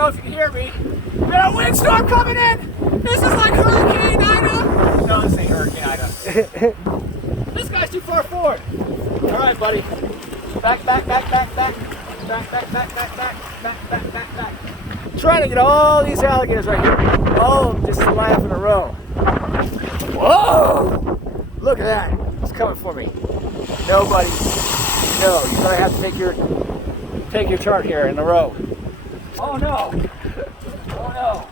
know if you can hear me. We got a windstorm coming in. This is like Hurricane Ida. No, this ain't Hurricane Ida. This guy's too far forward. All right, buddy. Back. Trying to get all these alligators right here. All of them just laugh in a row. Whoa! Look at that. It's coming for me. Nobody. No, you're gonna have to take your turn here in a row. Oh no! Oh no!